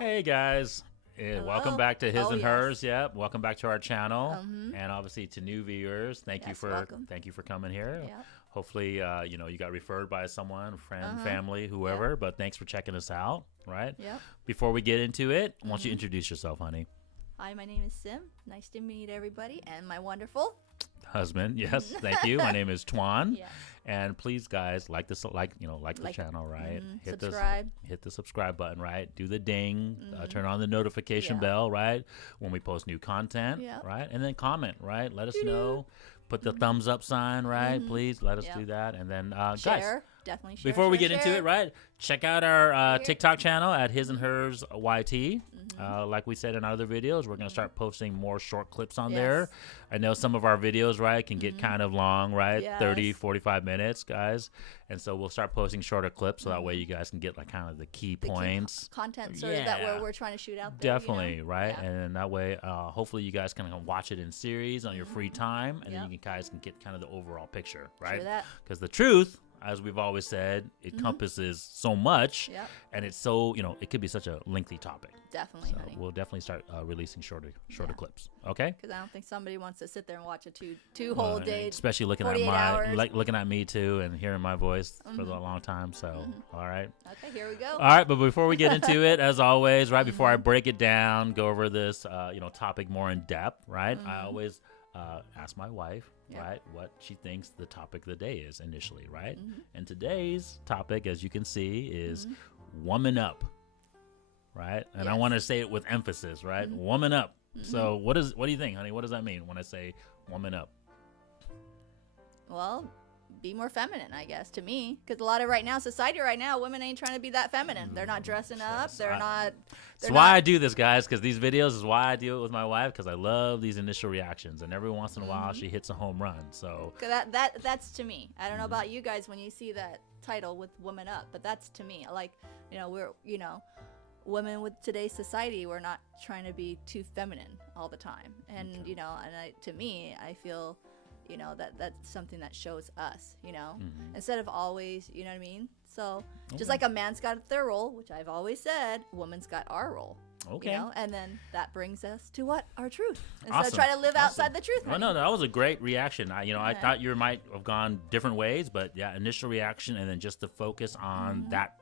Hey guys, welcome back to His and Hers. Yep, welcome back to our channel, and obviously to new viewers. Thank you for coming here. Yep. Hopefully, you got referred by someone, friend, family, whoever. But thanks for checking us out. Right. Yep. Before we get into it, why don't you introduce yourself, honey? Hi, my name is Sim. Nice to meet everybody, and my wonderful husband. Yes, thank you. My name is Twan. Yes. And please, guys, like the channel, right? Subscribe. Hit the subscribe button, right? Do the ding. Turn on the notification bell, right? When we post new content, right? And then comment, right? Let us know. Put the thumbs up sign, right? Please let us do that. And then, share. guys, Definitely share. before we get into it, right? Check out our TikTok channel at His&Hers YT. Like we said in other videos, we're going to start posting more short clips on there. I know some of our videos, right, can get kind of long, right? 30, 45 minutes, guys. And so we'll start posting shorter clips so that way you guys can get like kind of the key points. Content sort of that we're trying to shoot out there. Definitely, right? Yeah. And that way, hopefully you guys can watch it in series on your free time. And then you guys can get kind of the overall picture, right? Because the truth, as we've always said, it encompasses so much, and it's so, it could be such a lengthy topic. Definitely, so honey. We'll definitely start releasing shorter clips, okay? Because I don't think somebody wants to sit there and watch a two whole day, especially looking at looking at me too and hearing my voice for a long time. So, all right. Okay, here we go. All right, but before we get into it, as always, right before I break it down, go over this, topic more in depth, right? I always ask my wife. Right, what she thinks the topic of the day is initially, right? And today's topic, as you can see, is woman up, right? And I want to say it with emphasis, right? Woman up. So what do you think, honey? What does that mean when I say woman up? Well, be more feminine, I guess, to me. Because a lot of society right now, women ain't trying to be that feminine. They're not dressing up. That's why I do this, guys, because these videos is why I do it with my wife, because I love these initial reactions. And every once in a while, she hits a home run. So that's to me. I don't know about you guys when you see that title with woman up, but that's to me. Like, women with today's society, we're not trying to be too feminine all the time. And, to me, I feel... that's something that shows us, instead of always, you know what I mean? So just like a man's got their role, which I've always said, woman's got our role. Okay. And then that brings us to what? Our truth. Instead of trying to live outside the truth. Well, no, that was a great reaction. I thought you might have gone different ways, but initial reaction and then just the focus on that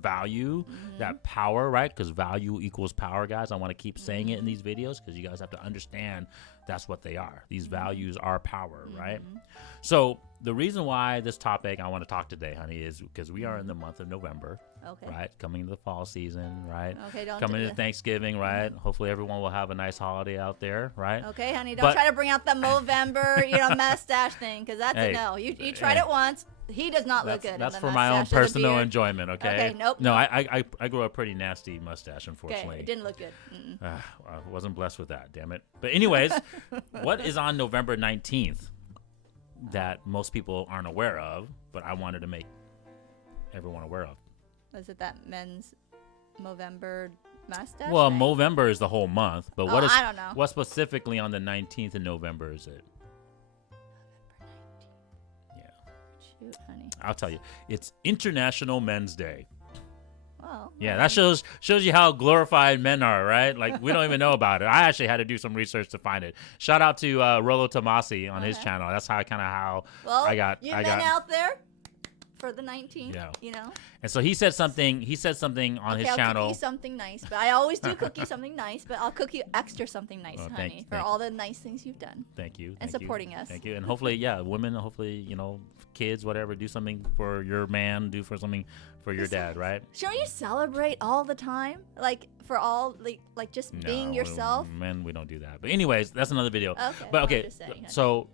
value, that power, right? Because value equals power, guys. I want to keep saying it in these videos because you guys have to understand that's what they are. These values are power, right? So the reason why this topic I want to talk today, honey, is because we are in the month of November, right? Coming to the fall season, right? Okay, coming to Thanksgiving, right? Hopefully everyone will have a nice holiday out there, right? Okay, honey, don't try to bring out the Movember, mustache thing, because that's a no. You tried it once. He does not look good. That's for my own personal enjoyment, okay? Okay, nope. No, I grew a pretty nasty mustache, unfortunately. Okay, it didn't look good. I wasn't blessed with that, damn it. But anyways, what is on November 19th that most people aren't aware of, but I wanted to make everyone aware of? Was it that men's Movember mustache? Well, Movember is the whole month, but I don't know. What specifically on the 19th of November is it? Shoot, honey. I'll tell you. It's International Men's Day. Well, yeah, that shows you how glorified men are, right? Like, we don't even know about it. I actually had to do some research to find it. Shout out to Rollo Tomasi on his channel. That's how I got. Men out there for the 19th, And so he said something on his channel. I'll cook you something nice, but I always do cook you something nice, but I'll cook you extra something nice, honey, for all the nice things you've done. Thank you. And supporting us. Thank you. And hopefully, women, kids, whatever, do something for your man, do for something for your dad, right? Shouldn't you celebrate all the time? Like, for all, like just being yourself? Men, we don't do that. But anyways, that's another video. Okay. But okay, so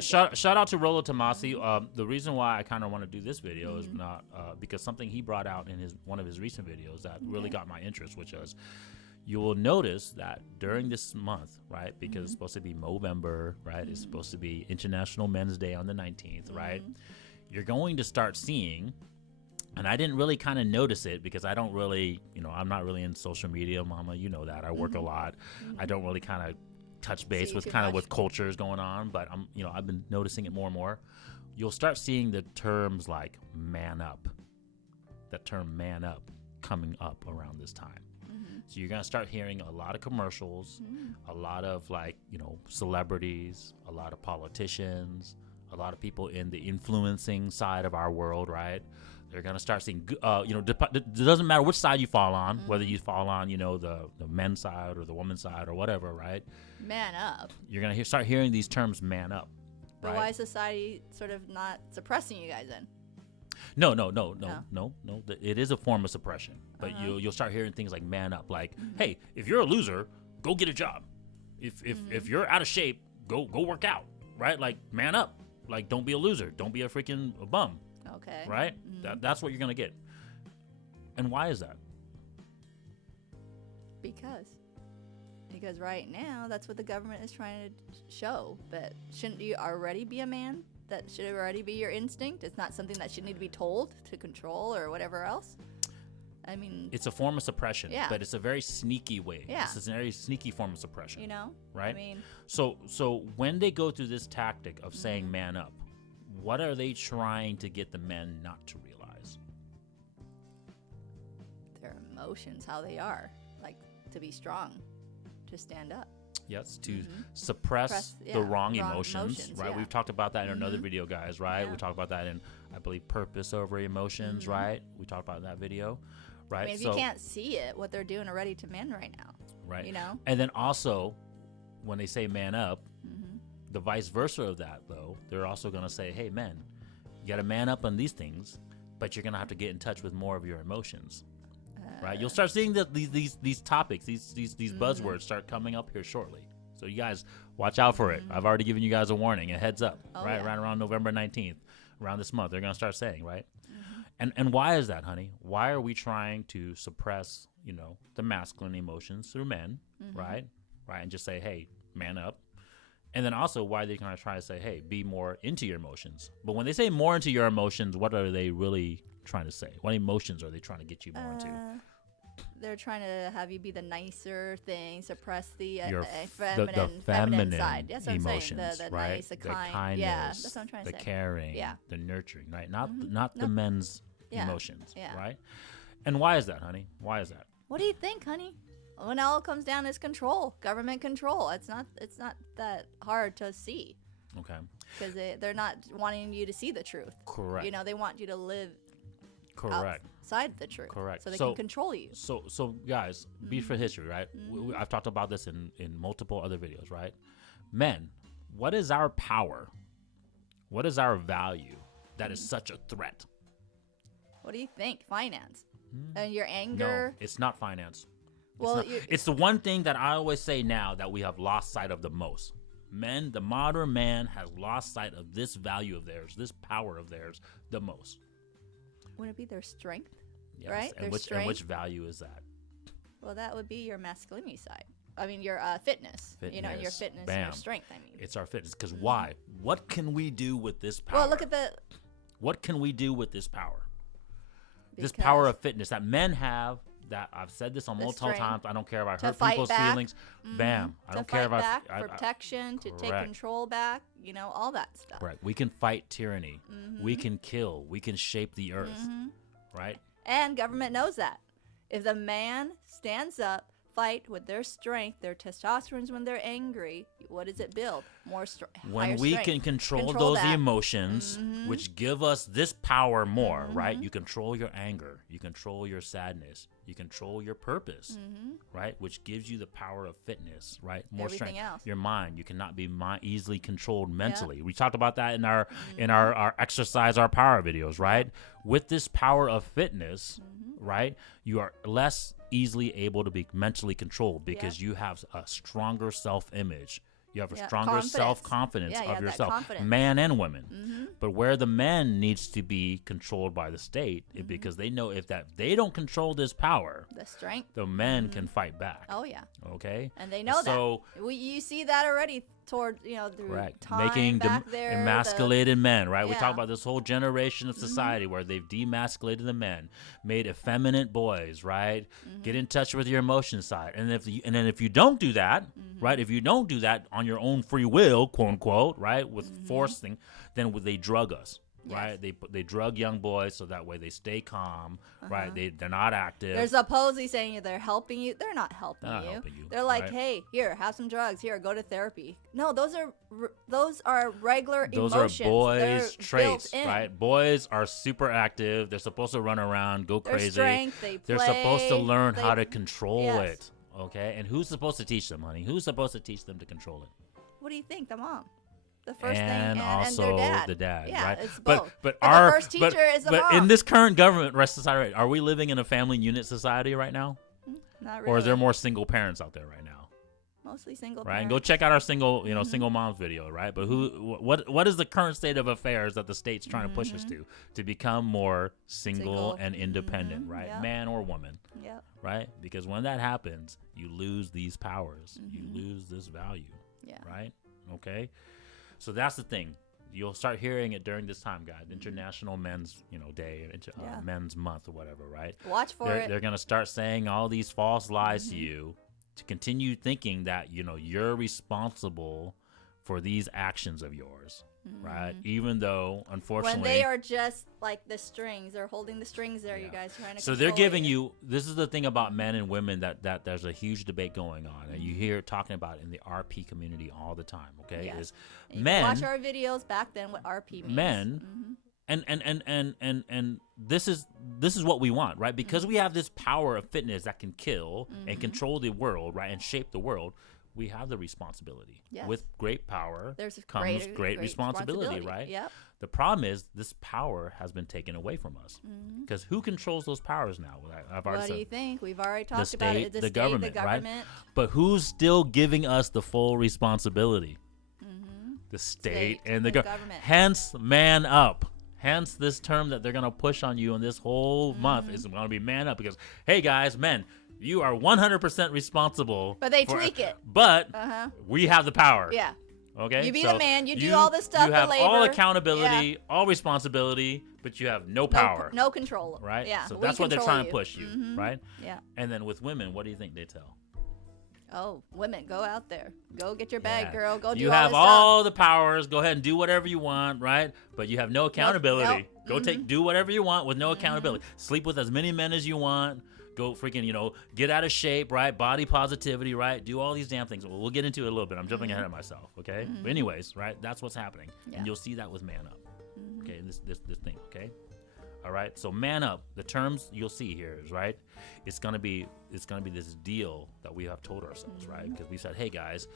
shout out to Rollo Tomasi. The reason why I kind of want to do this video is not because something he brought out in one of his recent videos that really got my interest, which was, you will notice that during this month, right, because it's supposed to be Movember, right, it's supposed to be International Men's Day on the 19th, right, you're going to start seeing, and I didn't really kind of notice it because I don't really, I'm not really in social media, mama, you know that. I work a lot. I don't really kind of touch base with cultures going on, but I've been noticing it more and more. You'll start seeing the terms like man up, that term man up coming up around this time. So you're going to start hearing a lot of commercials, a lot of celebrities, a lot of politicians, a lot of people in the influencing side of our world, right? They're going to start seeing, it doesn't matter which side you fall on, whether you fall on, the men's side or the woman's side or whatever, right? Man up. You're going to start hearing these terms, man up. But right? why is society sort of not suppressing you guys then? No. It is a form of suppression. But you'll start hearing things like man up. Like, hey, if you're a loser, go get a job. If you're out of shape, go work out, right? Like, man up. Like, don't be a loser. Don't be a freaking bum. Okay. Right? That's what you're going to get. And why is that? Because right now, that's what the government is trying to show. But shouldn't you already be a man? That should already be your instinct? It's not something that should need to be told to control or whatever else? I mean... It's a form of suppression, but it's a very sneaky way. Yeah. It's a very sneaky form of suppression. Right? I mean... So when they go through this tactic of saying man up, what are they trying to get the men not to realize? Their emotions, how they are. Like, to be strong, to stand up. Yes, to suppress the wrong emotions, right? Yeah. We've talked about that in another video, guys, right? Yeah. We talked about that in, I believe, Purpose Over Emotions, right? We talked about that video, right? I mean, if you can't see it, what they're doing already to men right now. Right. And then also, when they say man up, the vice versa of that, though, they're also going to say, hey, men, you got to man up on these things, but you're going to have to get in touch with more of your emotions. Right, you'll start seeing these topics, these buzzwords start coming up here shortly. So you guys watch out for it. I've already given you guys a warning, a heads up. Right around November 19th, around this month, they're gonna start saying, right? And why is that, honey? Why are we trying to suppress, the masculine emotions through men, right? And just say, hey, man up. And then also, why are they gonna try to say, hey, be more into your emotions? But when they say more into your emotions, what are they really trying to say? What emotions are they trying to get you more into? They're trying to have you be the nicer thing, suppress the feminine side. That's what emotions, I'm saying. The right? nice, the kindness, yeah, that's what I'm trying to say. The caring, yeah. The nurturing, right? Not the men's emotions, yeah. right? And why is that, honey? Why is that? What do you think, honey? When it all comes down, is control, government control. It's not that hard to see. Okay. Because they're not wanting you to see the truth. Correct. They want you to live. Correct. Outside the truth. Correct. So they can control you. So guys, Beat for History, right? I've talked about this in multiple other videos, right? Men, what is our power? What is our value that is such a threat? What do you think? Finance. And your anger? No, it's not finance. Well, it's the one thing that I always say now that we have lost sight of the most. Men, the modern man has lost sight of this value of theirs, this power of theirs, the most. Wouldn't it be their strength? Yes. Right? And which value is that? Well, that would be your masculinity side. I mean, your fitness. Your fitness and your strength, I mean. It's our fitness. Because why? What can we do with this power? Well, look at the... What can we do with this power? This power of fitness that men have, that I've said this on multiple times. I don't care if I hurt people's feelings. Bam. I don't care if I... protection, to take control back, all that stuff. Right. We can fight tyranny. We can kill. We can shape the earth. Right? And government knows that. If the man stands up, fight with their strength, their testosterone when they're angry, what does it build? More strength. When we can control those emotions, which give us this power more, right? You control your anger. You control your sadness. You control your purpose, right? Which gives you the power of fitness, right? More Everything strength. Else. Your mind. You cannot be easily controlled mentally. Yeah. We talked about that in our exercise, our power videos, right? With this power of fitness, right? You are less easily able to be mentally controlled because you have a stronger self-image. You have a stronger self-confidence of yourself, man and women. But where the man needs to be controlled by the state, because they know if they don't control this power, the strength, the men can fight back. Oh yeah. Okay. And they know that. You see that already toward through time making back there, emasculated men, right? We talk about this whole generation of society where they've demasculated the men, made effeminate boys, right? Get in touch with your emotion side, and then if you don't do that, right? If you don't do that on your own free will, quote unquote, right, with forcing, then they drug us. right? They drug young boys so that way they stay calm, right? They're not active. They're supposedly saying they're helping you. They're not helping you. They're like, right? hey, here, have some drugs. Here, go to therapy. No, those are regular those emotions. are boys' They're traits, built in. right? Boys are super active. They're supposed to run around, go Their crazy. strength, They're supposed to learn how to control Yes. it. Okay, and who's supposed to teach them, honey? Who's supposed to teach them to control it? What do you think? The mom. The first thing, And also their dad. the dad, Yeah, right? it's both. But the first teacher is the mom. in this current government society, are we living in a family unit society right now? Not really. Or is there more single parents out there right now? Mostly single Right, parents. and go check out our single moms video, right? But what is the current state of affairs that the state's trying to push us to become more single and independent, right? Yep. Man or woman, Yep. right? Because when that happens, you lose these powers, you lose this value, Yeah. right? Okay, so that's the thing. You'll start hearing it during this time, guys. International Men's Day, Men's Month, or whatever, right? Watch for it. They're gonna start saying all these false lies to you, to continue thinking that you're responsible for these actions of yours, right? Even though, unfortunately, when they are just like the strings, they're holding the strings there. You guys trying to. So they're giving you. This is the thing about men and women that there's a huge debate going on, and you hear it talking about it in the RP community all the time. Okay, Yes. is And you men can watch our videos back then. What RP means. men. And this is what we want, right? Because we have this power of fitness that can kill and control the world, right, and shape the world. We have the responsibility. Yes. With great power comes great responsibility, right? Yep. The problem is this power has been taken away from us. Because who controls those powers now? I've already What said do you think? We've already the talked state, about it. the government, right? But who's still giving us the full responsibility? The state and the government. Hence, man up. Hence, this term that they're going to push on you in this whole month is going to be man up. Because, hey, guys, men, you are 100% responsible. But they tweak it. But we have the power. Yeah. Okay? You be the man. You do all the stuff, you have the labor. all accountability, all responsibility, but you have no power. No control. Right? Yeah. So that's what they're trying to push you. Right? Yeah. And then with women, what do you think they tell? Oh, women, go out there. Go get your bag, girl. Go do all this You have stuff. all the powers. Go ahead and do whatever you want, right? But you have no accountability. Nope. Go do whatever you want with no accountability. Sleep with as many men as you want. Go freaking, get out of shape, right? Body positivity, right? Do all these damn things. Well, we'll get into it a little bit. I'm jumping ahead of myself, okay? But anyways, right? That's what's happening. Yeah. And you'll see that with Man Up, okay? This thing, okay? All right, so man up. The terms you'll see here is right. It's gonna be this deal that we have told ourselves, right? Because we said, hey guys,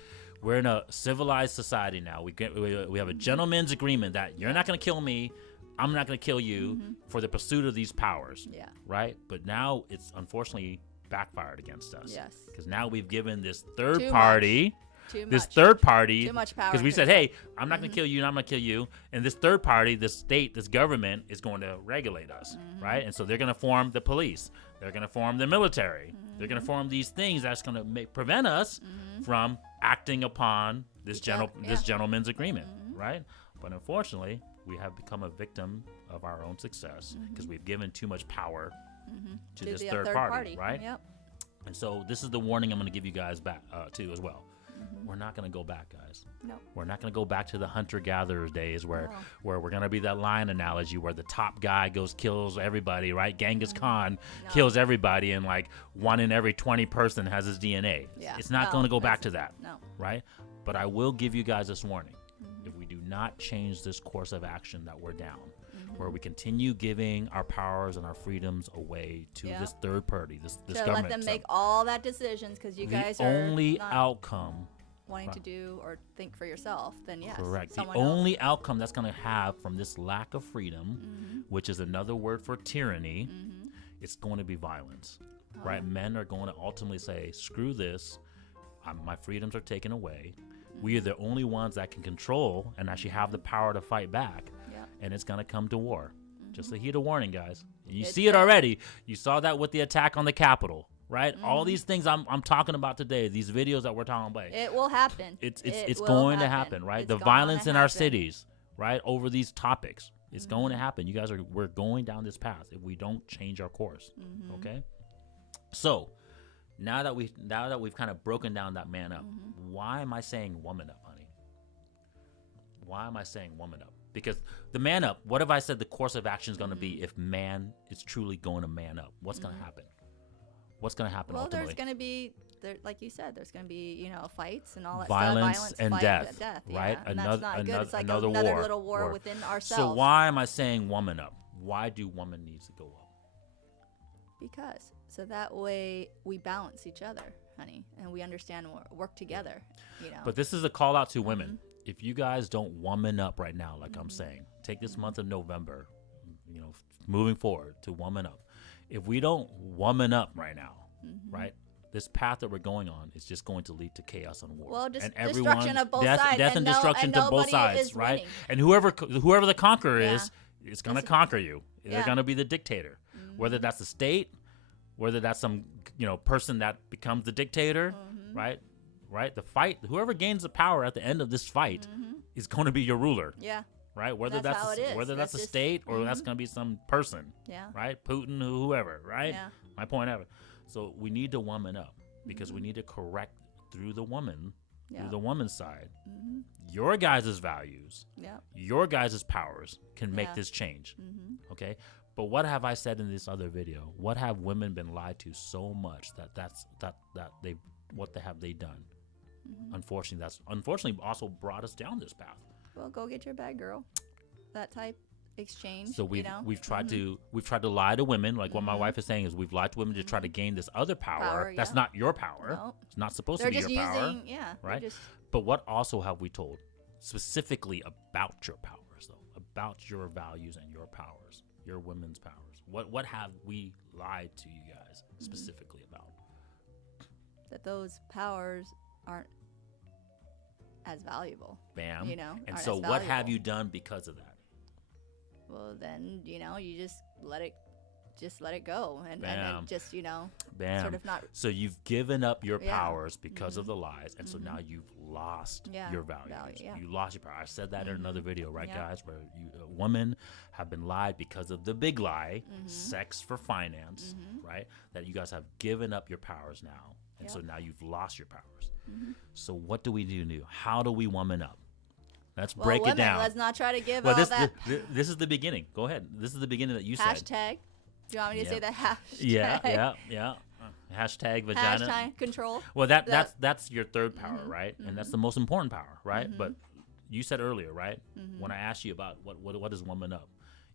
we're in a civilized society now. We have a gentleman's agreement that you're not gonna kill me, I'm not gonna kill you for the pursuit of these powers. Yeah. Right. But now it's unfortunately backfired against us. Yes. Because now we've given this third Too party. Too This much. third party, Too much power because we and said, hey, I'm not going to kill you, and I'm going to kill you. And this third party, this state, this government is going to regulate us, right? And so they're going to form the police. They're going to form the military. They're going to form these things that's going to prevent us from acting upon this gentleman's agreement, right? But unfortunately, we have become a victim of our own success because we've given too much power to this third party, right? Yep. And so this is the warning I'm going to give you guys back too as well. We're not going to go back, guys. No. We're not going to go back to the hunter-gatherers days where we're going to be that lion analogy where the top guy kills everybody, right? Genghis Khan kills everybody, and like 1 in every 20 person has his DNA. Yeah. It's not going to go back to that, No. right? But I will give you guys this warning. If we do not change this course of action that we're down, where we continue giving our powers and our freedoms away to this third party, this government. Let them make all that decisions because you guys the are only not outcome wanting to do or think for yourself, then yes. Correct. The someone only outcome that's going to have from this lack of freedom, which is another word for tyranny, it's going to be violence, right? Men are going to ultimately say, screw this, my freedoms are taken away. We are the only ones that can control and actually have the power to fight back, and it's going to come to war. Just a heat of warning, guys. And you see it already. You saw that with the attack on the Capitol. Right, all these things I'm talking about today, these videos that we're talking about. It will happen. It's going to happen, right? The violence in our cities, right, over these topics, it's going to happen. You guys we're going down this path if we don't change our course. Okay. So now that we've kind of broken down that man up, why am I saying woman up, honey? Why am I saying woman up? Because the man up, what have I said the course of action is going to be if man is truly going to man up? What's going to happen? What's going to happen ultimately? There's going to be, like you said, there's going to be, fights and all that violence stuff. And death, right? Yeah. And that's not good. It's like another little war within ourselves. So why am I saying woman up? Why do woman needs to go up? Because so that way we balance each other, honey, and we understand and work together, But this is a call out to women. If you guys don't woman up right now, like I'm saying, take this month of November, moving forward to woman up. If we don't woman up right now, right, this path that we're going on is just going to lead to chaos and war. Well, and destruction of both sides. Death and destruction to both sides, right? Winning. And whoever the conqueror is going to conquer you. They're going to be the dictator, whether that's the state, whether that's some person that becomes the dictator, right? Right, the fight. Whoever gains the power at the end of this fight is going to be your ruler. Yeah. Right. Whether that's a state or that's going to be some person. Yeah. Right. Putin, whoever. Right. Yeah. My point ever. So we need to woman up because we need to correct through the woman, through the woman's side. Your guys' values, your guys' powers can make this change. Okay. But what have I said in this other video? What have women been lied to so much that what have they done? Unfortunately also brought us down this path. Well, go get your bag, girl. That type exchange. So we've tried to lie to women, like what my wife is saying is we've lied to women to try to gain this other power. That's not your power. Nope. It's not supposed to be your power. Right. But what also have we told specifically about your powers, though, about your values and your powers, your women's powers? What have we lied to you guys specifically about? That those powers aren't as valuable. Bam. And so what have you done because of that? Well, then, you just let it go and just, Bam. sort of not. So you've given up your powers because of the lies. And so now you've lost your values. You lost your power. I said that in another video, right, guys, where women have been lied because of the big lie, sex for finance, right? That you guys have given up your powers now. And so now you've lost your powers. So what do we do new? How do we woman up? Let's break it down. Let's not try to give all that. This is the beginning. Go ahead. This is the beginning that you said. Hashtag. Do you want me to say the hashtag? Yeah. Hashtag vagina. Hashtag control. Well, that's your third power, right? And that's the most important power, right? But you said earlier, right? When I asked you about what is woman up,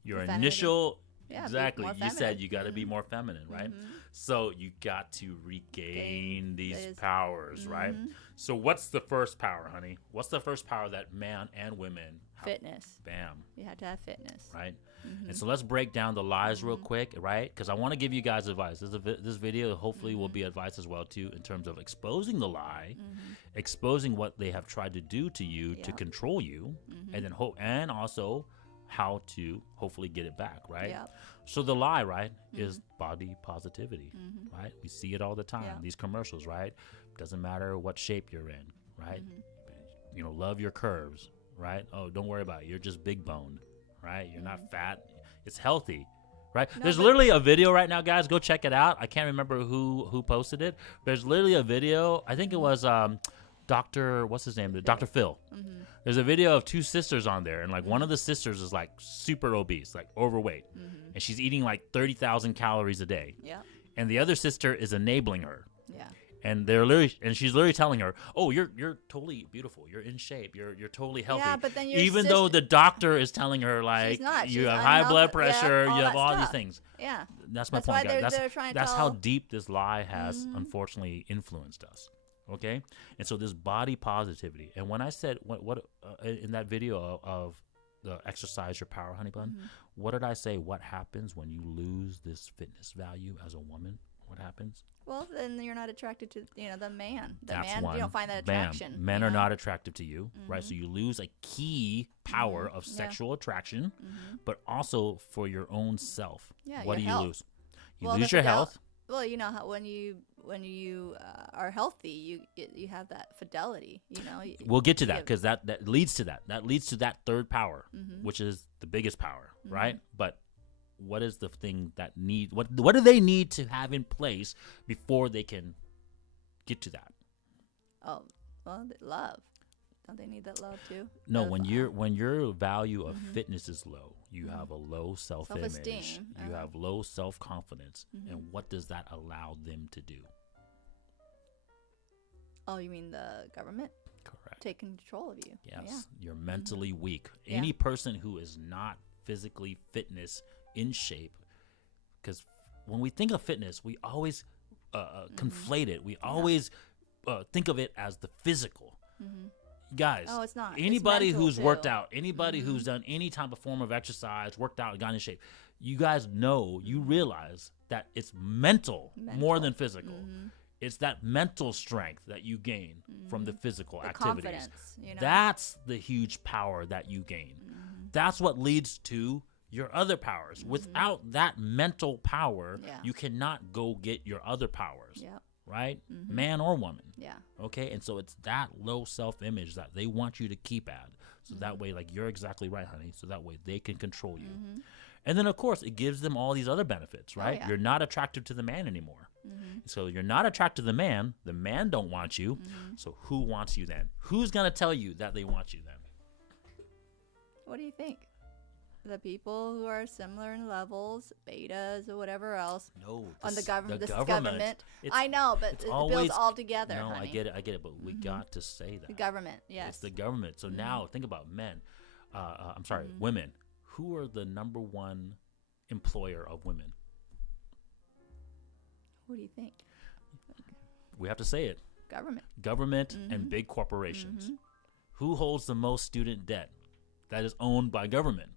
your initial. Exactly. You said you got to be more feminine, right? So you got to regain these powers, right? So what's the first power, honey? What's the first power that man and women have? Fitness. Bam. You have to have fitness. Right? And so let's break down the lies real quick, right? Because I want to give you guys advice. This video hopefully will be advice as well, too, in terms of exposing the lie, exposing what they have tried to do to you to control you, and then and also how to hopefully get it back, right? So the lie, right, is body positivity, right? We see it all the time. These commercials, right? Doesn't matter what shape you're in, right? Love your curves, right? Oh, don't worry about it. You're just big boned, right? You're not fat. It's healthy, right? There's literally a video right now, guys. Go check it out. I can't remember who posted it. There's literally a video. I think it was what's his name? Dr. Phil. There's a video of two sisters on there, and like one of the sisters is like super obese, like overweight, and she's eating like 30,000 calories a day. And the other sister is enabling her. And she's literally telling her, "Oh, you're totally beautiful. You're in shape. You're totally healthy." Yeah, but then even though the doctor is telling her like you have high blood pressure, you have all these things. Yeah, that's my point, guys. That's how deep this lie has unfortunately influenced us. Okay, and so this body positivity, and when I said what in that video of the exercise your power, honey bun, what did I say? What happens when you lose this fitness value as a woman? What happens? Well, then you're not attracted to the man. That's man, one. you don't find that attraction. Men are not attractive to you, right? So you lose a key power of sexual attraction, but also for your own self. Yeah, what do you health. lose? You lose your health. Well, how when you are healthy, you have that fidelity. We'll get to that because that leads to that. That leads to that third power, which is the biggest power, right? But what is the thing that what do they need to have in place before they can get to that? Oh, well, love. Don't they need that love too? No, when your value of fitness is low, you have a low self-image, self-esteem. you have low self-confidence, and what does that allow them to do? Oh, you mean the government? Correct. Take control of you. Yes, you're mentally weak. Any person who is not physically fitness in shape, because when we think of fitness, we always conflate it. We always think of it as the physical. Guys, oh, it's not. Anybody it's who's too. worked out, anybody who's done any type of form of exercise, worked out, gotten in shape, you guys know, you realize that it's mental. More than physical. It's that mental strength that you gain from the physical activities. Confidence, you know? That's the huge power that you gain. That's what leads to your other powers. Without that mental power, you cannot go get your other powers. Yep. Right? Man or woman. Yeah. Okay? And so it's that low self-image that they want you to keep at. So that way, like, you're exactly right, honey. So that way they can control you. And then, of course, it gives them all these other benefits, right? Oh, yeah. You're not attractive to the man anymore. So you're not attracted to the man don't want you. So who wants you then? Who's going to tell you that they want you then? What do you think? The people who are similar in levels, betas or whatever else. No, on the government. This government. is government. I know, but it builds all together. No, honey. I get it, but we got to say that. The government, yes. It's the government. So now think about men. I'm sorry, women. Who are the number one employer of women? What do you think? We have to say it. Government and big corporations. Who holds the most student debt? That is owned by government.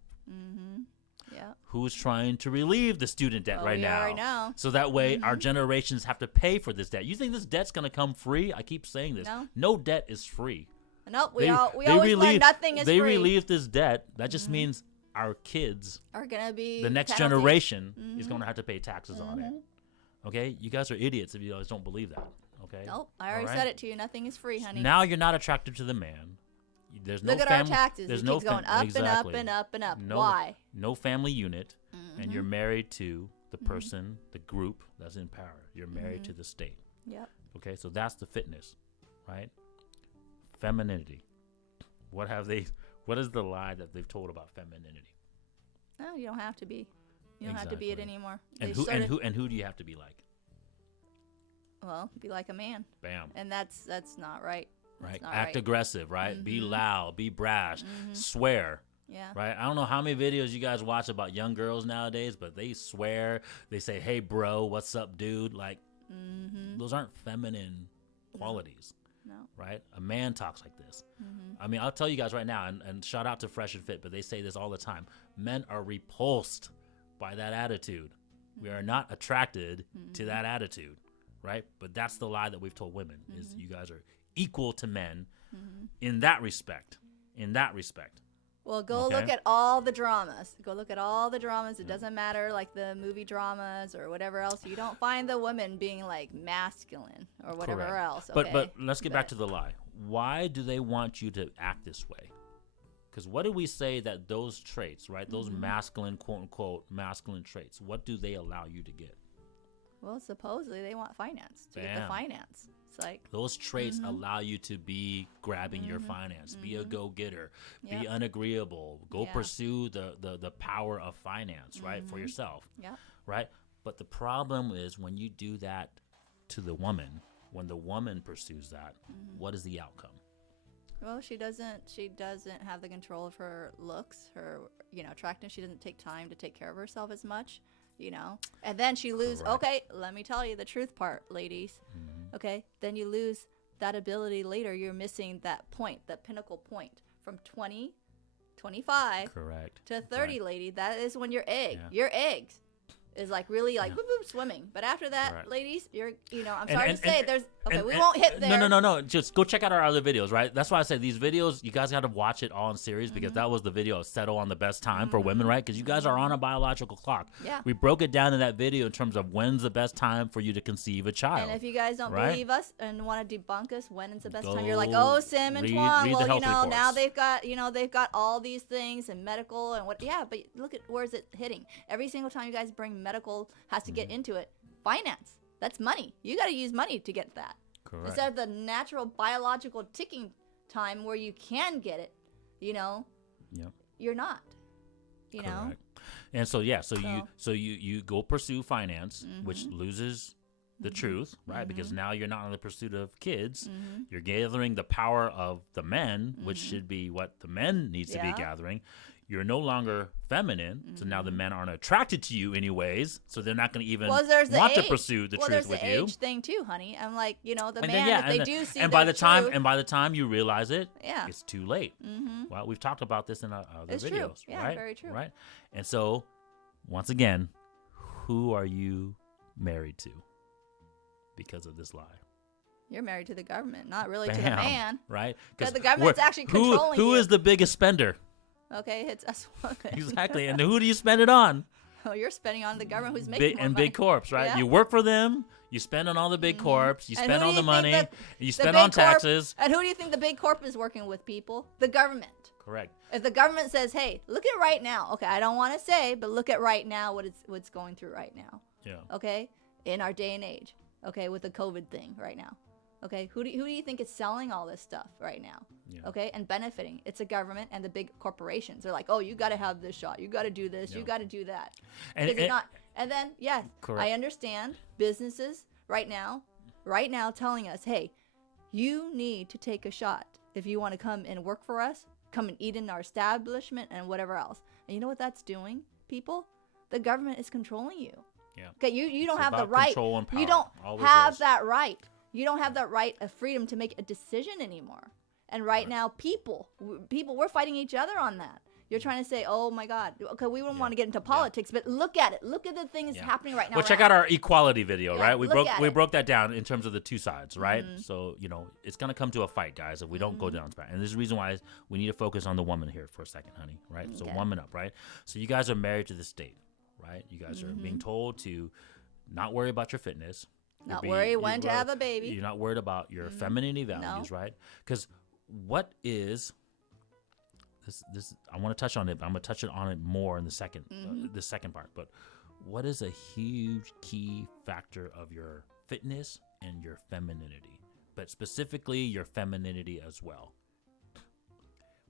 Yeah. Who's trying to relieve the student debt right now? So that way our generations have to pay for this debt. You think this debt's going to come free? I keep saying this. No debt is free. Nope. We always learn nothing is free. They relieve this debt. That just means our kids are going to be the next generation is going to have to pay taxes on it. Okay? You guys are idiots if you guys don't believe that. Okay? Nope. I already said it to you. Nothing is free, honey. Now you're not attracted to the man. There's no Look at our taxes. It keeps going up exactly. and up and up and up. No, Why? No family unit, and you're married to the person, the group that's in power. You're married to the state. Yep. Okay, so that's the fitness, right? Femininity. What is the lie that they've told about femininity? No, you don't have to be. You don't have to be it anymore. And who do you have to be like? Well, be like a man. Bam. And that's not right. Right. Act aggressive, right? Be loud, be brash, swear. Yeah. Right. I don't know how many videos you guys watch about young girls nowadays, but they swear. They say, "Hey, bro, what's up, dude?" Like, those aren't feminine qualities. No. Right. A man talks like this. I mean, I'll tell you guys right now, and shout out to Fresh and Fit, but they say this all the time. Men are repulsed by that attitude. We are not attracted to that attitude. Right. But that's the lie that we've told women is you guys are equal to men in that respect. Well, go look at all the dramas. It doesn't matter, like the movie dramas or whatever else. You don't find the women being like masculine or whatever else. Okay? But let's get back to the lie. Why do they want you to act this way? Because what do we say that those traits, right? Those masculine, quote unquote, masculine traits, what do they allow you to get? Well, supposedly they want finance to get the finance. It's like those traits allow you to be grabbing your finance, be a go-getter, be unagreeable, go pursue the power of finance, right, for yourself, right? But the problem is when you do that to the woman, when the woman pursues that, what is the outcome? Well, she doesn't have the control of her looks, her attractiveness. She doesn't take time to take care of herself as much. And then she loses. Okay, let me tell you the truth part, ladies. Okay, then you lose that ability later. You're missing that point, that pinnacle point from 20, 25 to 30, lady. That is when your eggs is like really like boop, boop, swimming. But after that, ladies, you're I'm sorry to say we won't hit there. No. Just go check out our other videos, right? That's why I say these videos, you guys got to watch it all in series because that was the video of settle on the best time for women, right? Because you guys are on a biological clock. Yeah. We broke it down in that video in terms of when's the best time for you to conceive a child. And if you guys don't believe us and want to debunk us, when is the best time? You're like, oh, Sim and Twan. Well, now they've got all these things and medical and what? Yeah, but look at where's it hitting? Every single time you guys bring medical has to get into it. Finance. That's money. You got to use money to get that. Correct. Instead of the natural biological ticking time where you can get it, you know, you're not, you know. And so you go pursue finance, which loses the truth, right? Because now you're not in the pursuit of kids. You're gathering the power of the men, which should be what the men needs to be gathering. You're no longer feminine, so now the men aren't attracted to you anyways, so they're not going to even want to pursue the truth with you. There's the age thing too, honey. I'm like, you know, the man, if they do see by the time you realize it, it's too late. Well, we've talked about this in other videos, true. Yeah, right? Very true. Right? And so, once again, who are you married to because of this lie? You're married to the government, not really to the man. Right? Because the government's actually controlling you. Who is the biggest spender? Okay, it's us women. Exactly. And who do you spend it on? Oh, you're spending on the government who's making more money. Big corps, right? Yeah. You work for them. You spend on all the big corps. You spend all the money. You spend on taxes. And who do you think the big corp is working with, people? The government. Correct. If the government says, hey, look at right now. Okay, I don't want to say, but look at right now what's going through right now. Yeah. Okay? In our day and age. Okay, with the COVID thing right now. Okay, who do you think is selling all this stuff right now? Yeah. Okay, and benefiting? It's the government and the big corporations. They're like, oh, you got to have this shot. You got to do this. You got to do that. And then, yes, correct. I understand businesses right now telling us, hey, you need to take a shot if you want to come and work for us, come and eat in our establishment and whatever else. And you know what that's doing, people? The government is controlling you. Yeah. Okay, you don't have the right. Control and power. You don't have that right. You don't have that right of freedom to make a decision anymore. And right now, people, we're fighting each other on that. You're trying to say, oh my God, okay, we wouldn't want to get into politics, but look at it. Look at the things happening right now. Well, check out our equality video, right? We broke that down in terms of the two sides, right? So, you know, it's going to come to a fight, guys, if we don't go down to that. And there's a reason why we need to focus on the woman here for a second, honey, right? Okay. So woman up, right? So you guys are married to the state, right? You guys are being told to not worry about your fitness. Not worry when to have a baby. You're not worried about your femininity values, right? Because what is this? I want to touch on it. But I'm going to touch on it more in the second part. But what is a huge key factor of your fitness and your femininity? But specifically your femininity as well.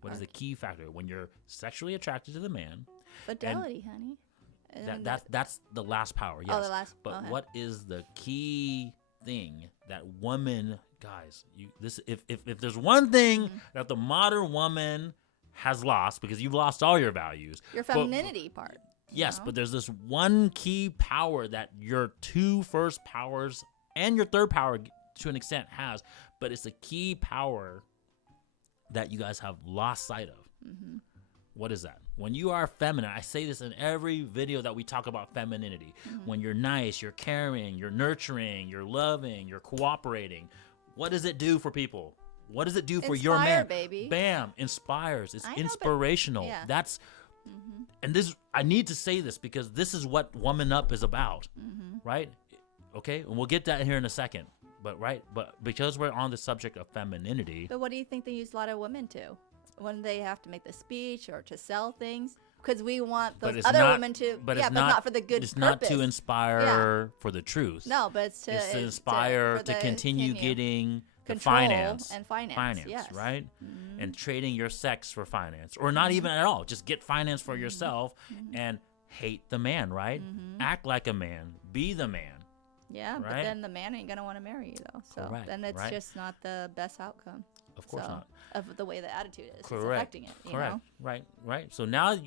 What is a key factor when you're sexually attracted to the man? Fidelity, honey. That's the last power, yes. Oh, the last. But what is the key thing that woman, guys? If there's one thing that the modern woman has lost, because you've lost all your values, your femininity part. Yes, but there's this one key power that your two first powers and your third power, to an extent, has. But it's a key power that you guys have lost sight of. What is that? When you are feminine, I say this in every video that we talk about femininity. When you're nice, you're caring, you're nurturing, you're loving, you're cooperating. What does it do for people? What does it do for your man? Baby. Bam, inspires. It's inspirational. Yeah. That's and this, I need to say this because this is what Woman Up is about, right? Okay, and we'll get that here in a second. But because we're on the subject of femininity. But what do you think they use a lot of women to? When they have to make the speech or to sell things, because we want those other women to, but not for the good it's purpose. Not to inspire for the truth. No, but it's to inspire to continue getting the finance, yes. Right? And trading your sex for finance, or not even at all. Just get finance for yourself and hate the man, right? Act like a man, be the man. Yeah, right? But then the man ain't gonna want to marry you though. So then it's just not the best outcome. Of course not. Of the way the attitude is, Correct. It's affecting it. You know? Right. So now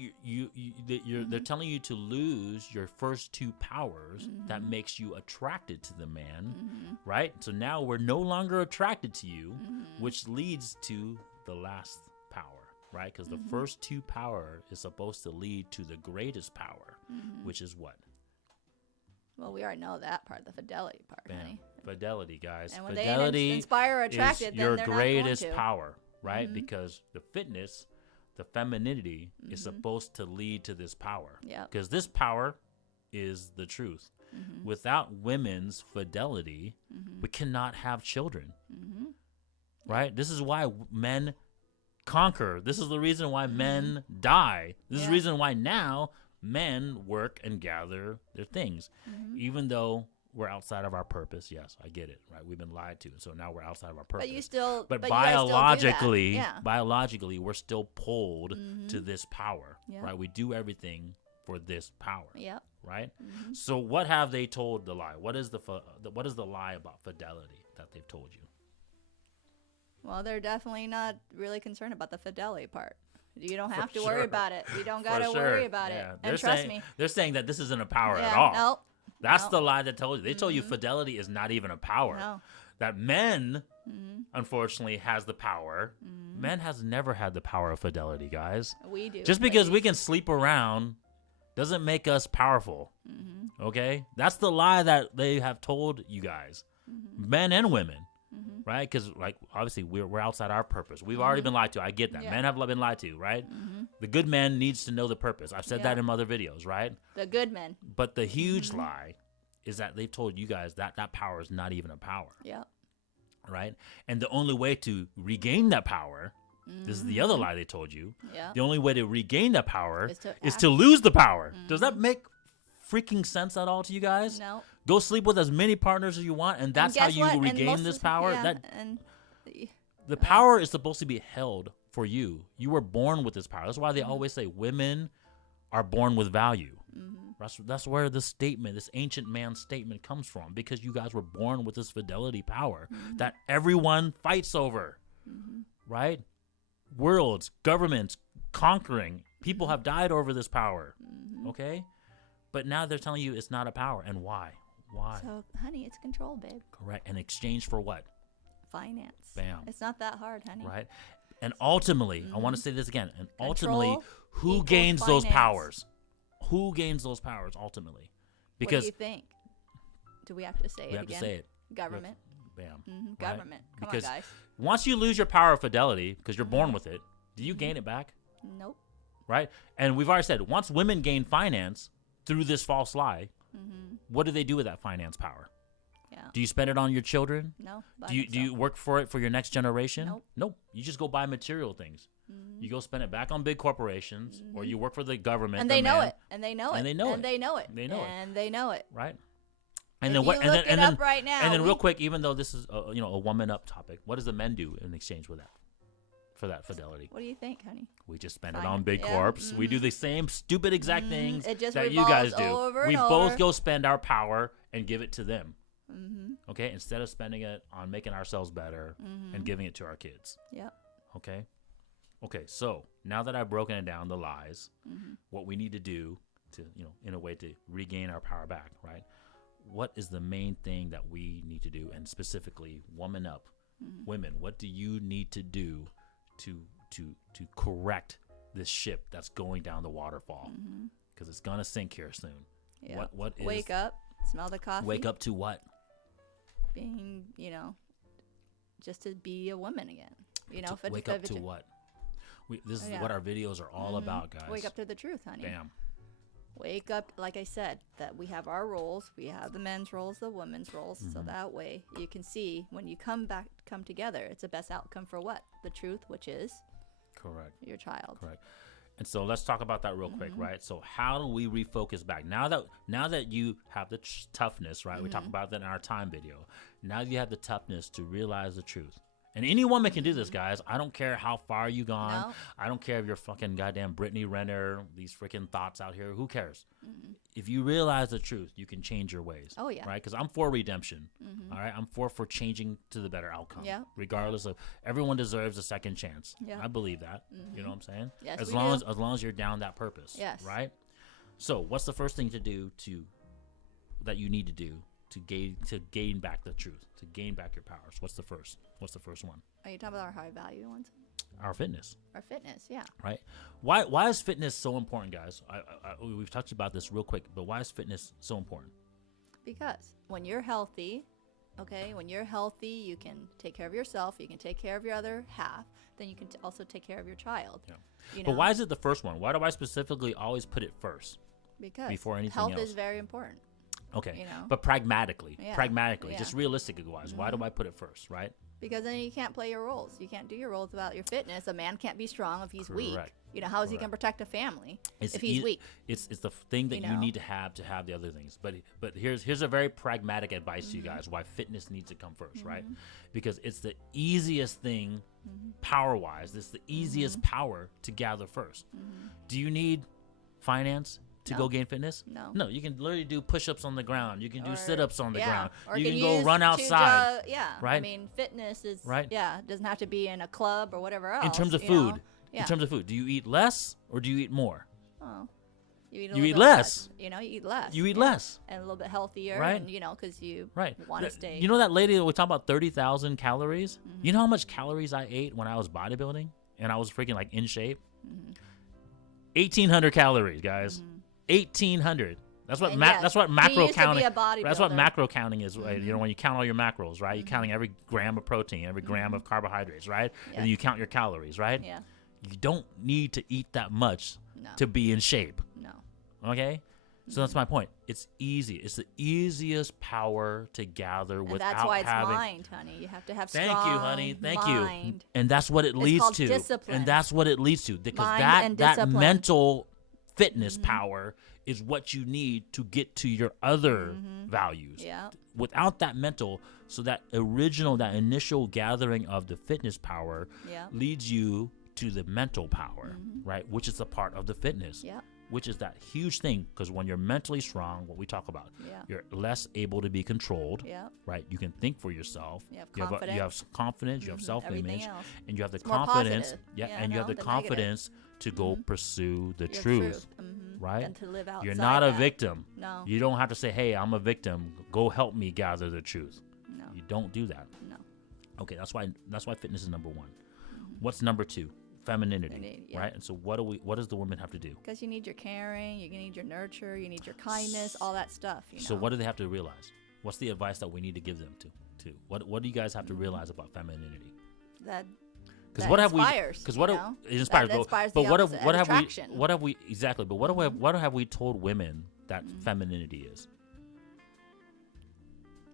they're telling you to lose your first two powers that makes you attracted to the man, right? So now we're no longer attracted to you, which leads to the last power, right? Because the first two power is supposed to lead to the greatest power, which is what? Well, we already know that part, the fidelity part, honey. Fidelity, guys. And when fidelity they inspire or attracted, is your then greatest power, right? Because the fitness, the femininity is supposed to lead to this power. Because this power is the truth. Without women's fidelity, we cannot have children. Right? This is why men conquer. This is the reason why men die. This is the reason why now men work and gather their things. Even though we're outside of our purpose. Yes, I get it. Right, we've been lied to, so now we're outside of our purpose. But biologically, biologically, we're still pulled to this power. Yep. Right, we do everything for this power. Yep. Right. So what have they told the lie? What is the lie about fidelity that they've told you? Well, they're definitely not really concerned about the fidelity part. You don't have to worry about it. You don't got to worry about it. And trust me. They're saying that this isn't a power at all. Nope. That's the lie that told you. They told you fidelity is not even a power. No. That men, unfortunately, has the power. Men has never had the power of fidelity, guys. We do. Just because we can sleep around doesn't make us powerful. Okay? That's the lie that they have told you guys. Men and women. Right? Because, like, obviously, we're outside our purpose. We've already been lied to. I get that. Yeah. Men have been lied to, right? The good man needs to know the purpose. I've said that in other videos, right? The good men. But the huge lie is that they've told you guys that that power is not even a power. Yeah. Right? And the only way to regain that power, this is the other lie they told you. Yeah. The only way to regain that power is to to lose the power. Does that make freaking sense at all to you guys? No. Go sleep with as many partners as you want, and that's how you regain this power. The power is supposed to be held for you. You were born with this power. That's why they always say women are born with value. That's where this statement, this ancient man statement, comes from, because you guys were born with this fidelity power that everyone fights over, right? Worlds, governments, conquering. People have died over this power, okay? But now they're telling you it's not a power. And why? Why? So, honey, it's control, babe. Correct. In exchange for what? Finance. Bam. It's not that hard, honey. Right? And ultimately, I want to say this again, and ultimately, Control who gains those powers? Who gains those powers ultimately? Because what do you think? Do we have to say it again? We have to say it. Government. Bam. Right? Government. Come because on, guys. Once you lose your power of fidelity, because you're born with it, do you gain it back? Nope. Right? And we've already said, once women gain finance through this false lie, what do they do with that finance power? Yeah. Do you spend it on your children? No. Do you work for it for your next generation? Nope. Nope. You just go buy material things. You go spend it back on big corporations, or you work for the government. And they know it. And they know it. And they know it. And they know it. They know it. And they know it. Right. And then what? And then right now. And then real quick, even though this is a woman up topic, what does the men do in exchange with that? For that fidelity. What do you think, honey? We just spend it on big corps. We do the same stupid exact things that you guys do. Over we and both over. go spend our power and give it to them. Okay, instead of spending it on making ourselves better and giving it to our kids. Yep. Okay. Okay, so now that I've broken it down, the lies, what we need to do to, in a way to regain our power back, right? What is the main thing that we need to do? And specifically, woman up, women, what do you need to do to correct this ship that's going down the waterfall? Because it's gonna sink here soon. Yep. What is? Wake up, smell the coffee. Wake up to what? Being, just to be a woman again. Wake up to what? This is what our videos are all about, guys. Wake up to the truth, honey. Bam. Wake up, like I said, that we have our roles. We have the men's roles, the women's roles. So that way you can see when you come together, it's the best outcome for what? The truth, which is correct. Your child. Correct. And so let's talk about that real quick, right? So how do we refocus back? Now that you have the toughness, right? We talked about that in our time video. Now you have the toughness to realize the truth. And any woman can do this, guys. I don't care how far you gone. No. I don't care if you're fucking goddamn Brittany Renner, these freaking thoughts out here. Who cares? If you realize the truth, you can change your ways. Oh, yeah. Right? Because I'm for redemption. All right? I'm for changing to the better outcome. Yeah. Regardless of, everyone deserves a second chance. Yeah. I believe that. You know what I'm saying? Yes, as we long do. as you're down that purpose. Yes. Right? So what's the first thing to do that you need to do to gain back the truth, to gain back your powers? What's the first one? Are you talking about our high value ones? Our fitness. Our fitness, yeah. Right. Why is fitness so important, guys? We've touched about this real quick, but why is fitness so important? Because when you're healthy, you can take care of yourself, you can take care of your other half, then you can also take care of your child. Yeah. But why is it the first one? Why do I specifically always put it first? Because before anything health else is very important. Okay. But pragmatically, just realistically wise, why do I put it first, right? Because then you can't play your roles. You can't do your roles without your fitness. A man can't be strong if he's weak. You know, how is he going to protect a family if he's weak? It's the thing that you need to have the other things. But here's a very pragmatic advice to you guys why fitness needs to come first, right? Because it's the easiest thing power-wise. It's the easiest power to gather first. Do you need finance to go gain fitness? No, you can literally do push-ups on the ground. You can do sit-ups on the ground. Or you can go run outside. Right? I mean, fitness is, it doesn't have to be in a club or whatever else. In terms of food. In terms of food, do you eat less or do you eat more? Oh, you eat less. You know, you eat less. You eat less. And a little bit healthier, right? And, you know, because you want to stay. You know that lady that we talk about 30,000 calories? You know how much calories I ate when I was bodybuilding and I was freaking like in shape? 1,800 calories, guys. 1,800. That's what that's what macro counting. That's what macro counting is. Right? You know, when you count all your macros, right? You're counting every gram of protein, every gram of carbohydrates, right? And then you count your calories, right? Yeah. You don't need to eat that much to be in shape. No. Okay? So that's my point. It's easy. It's the easiest power to gather without having. That's why it's mind, honey. You have to have strong Thank you, honey. Thank mind. you. And that's what it leads to. Discipline. And that's what it leads to. Because mind that mental fitness power is what you need to get to your other values. Yeah. Without that mental, so that initial gathering of the fitness power leads you to the mental power, right? Which is a part of the fitness. Yeah. Which is that huge thing, because when you're mentally strong, what we talk about, you're less able to be controlled, right? You can think for yourself. You have confidence, you have self-image, and you have the confidence, and you have the confidence to go pursue the truth. Right? And to live outside you're not a that. Victim. No. You don't have to say, hey, I'm a victim. Go help me gather the truth. No. You don't do that. No. Okay, that's why fitness is number one. What's number two? Femininity, right? And so what does the woman have to do? Because you need your caring, you need your nurture, you need your kindness, all that stuff. You know? So what do they have to realize? What's the advice that we need to give them to? What do you guys have to realize about femininity? Because what inspires, have we? Because it inspires. But what have we exactly? But what have we told women that femininity is?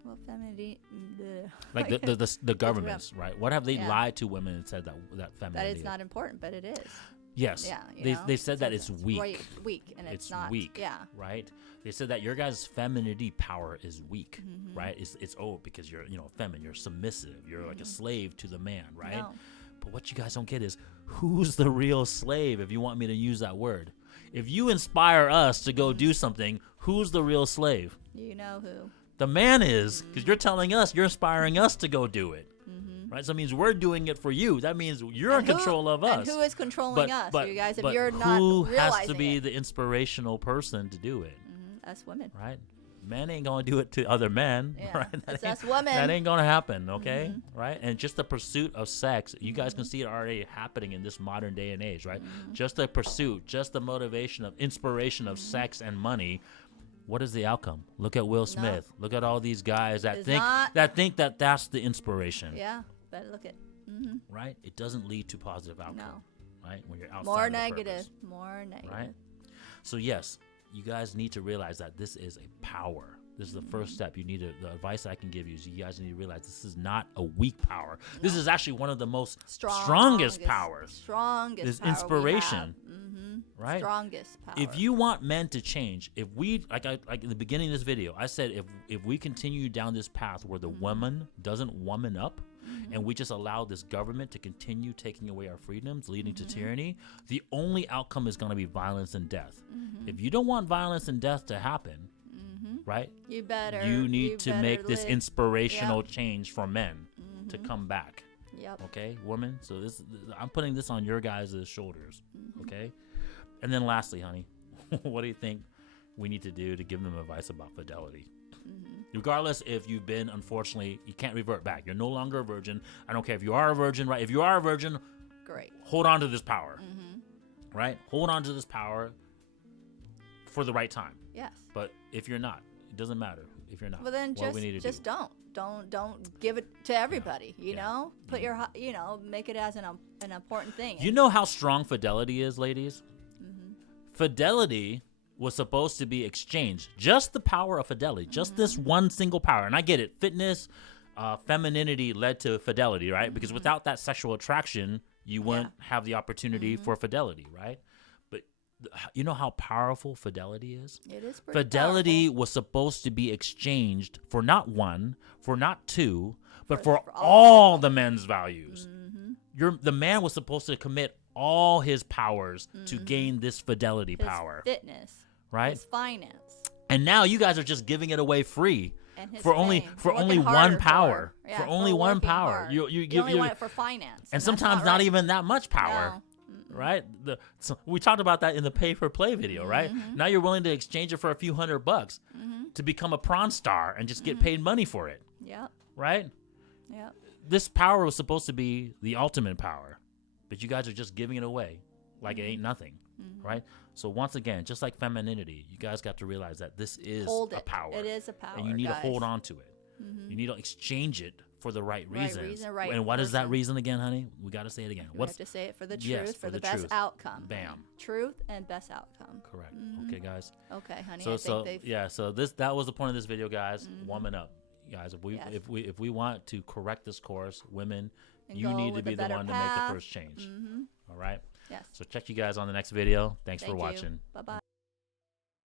Well, femininity, like the governments, right? What have they lied to women and said that femininity? That it's not important, but it is. Yes. Yeah. They said that it's weak. Weak, and it's not. Weak. Yeah. Right. They said that your guys' femininity power is weak, right? It's because you're feminine, you're submissive, you're like a slave to the man, right? No. But what you guys don't get is who's the real slave, if you want me to use that word. If you inspire us to go do something, who's the real slave? You know who. The man is, because you're telling us, you're inspiring us to go do it. Right? So it means we're doing it for you. That means you're in control of us. And who is controlling us, you guys, if you're not realizing realizing who has to be the inspirational person to do it? Us women. Right? Men ain't going to do it to other men. Yeah, right? It's us women. That ain't going to happen, okay? Right? And just the pursuit of sex, you guys can see it already happening in this modern day and age, right? Just the pursuit, just the motivation of inspiration of sex and money. What is the outcome? Look at Will Smith. No. Look at all these guys that think that that's the inspiration. Yeah, but look at. Right? It doesn't lead to positive outcome. No. Right? When you're outside more of the negative. Purpose. More negative. Right? So yes, you guys need to realize that this is a power. This is the first step. You need the advice I can give you is you guys need to realize this is not a weak power. No. This is actually one of the most strongest powers. Strongest this power inspiration. Right? Strongest power. If you want men to change, if we like in the beginning of this video, I said if we continue down this path where the woman doesn't woman up, and we just allow this government to continue taking away our freedoms, leading to tyranny, the only outcome is going to be violence and death. If you don't want violence and death to happen, right? You need to make this inspirational change for men to come back. Yep. Okay, women. So I'm putting this on your guys' shoulders. Okay. And then lastly, honey, what do you think we need to do to give them advice about fidelity? Regardless if you've been, unfortunately, you can't revert back. You're no longer a virgin. I don't care if you are a virgin, right? If you are a virgin, great. Hold on to this power, right? Hold on to this power for the right time. Yes. But if you're not, it doesn't matter. If you're not, well, then just don't give it to everybody. You know, put your make it as an important thing. You know how strong fidelity is, ladies. Fidelity was supposed to be exchanged. Just the power of fidelity, just this one single power. And I get it. Fitness, femininity led to fidelity, right? Because without that sexual attraction, you wouldn't have the opportunity for fidelity, right? But you know how powerful fidelity is? It is pretty Fidelity powerful. was supposed to be exchanged for not one, for not two, but for all the men's values. The man was supposed to commit all his powers to gain this fidelity power. His fitness, right? His finance. And now you guys are just giving it away free. For only one power. For only one power. You only want it for finance. And sometimes not even that much power. No. Right? So we talked about that in the pay for play video, right? Now you're willing to exchange it for a few $100 to become a prawn star and just get paid money for it. Yep. Right? Yep. This power was supposed to be the ultimate power, but you guys are just giving it away like it ain't nothing. Right? So once again, just like femininity, you guys got to realize that this is a power. It is a power. And you need to hold on to it. You need to exchange it for the right reasons. Right and what is that reason again, honey? We got to say it again. We have to say it for the truth, for the best outcome. Bam. Truth and best outcome. Correct. Okay, guys. Okay, honey. So that was the point of this video, guys. Warming up, guys. If we want to correct this course, women, you need to be the one to make the first change. All right. Yes. So check you guys on the next video. Thanks for watching. Bye-bye.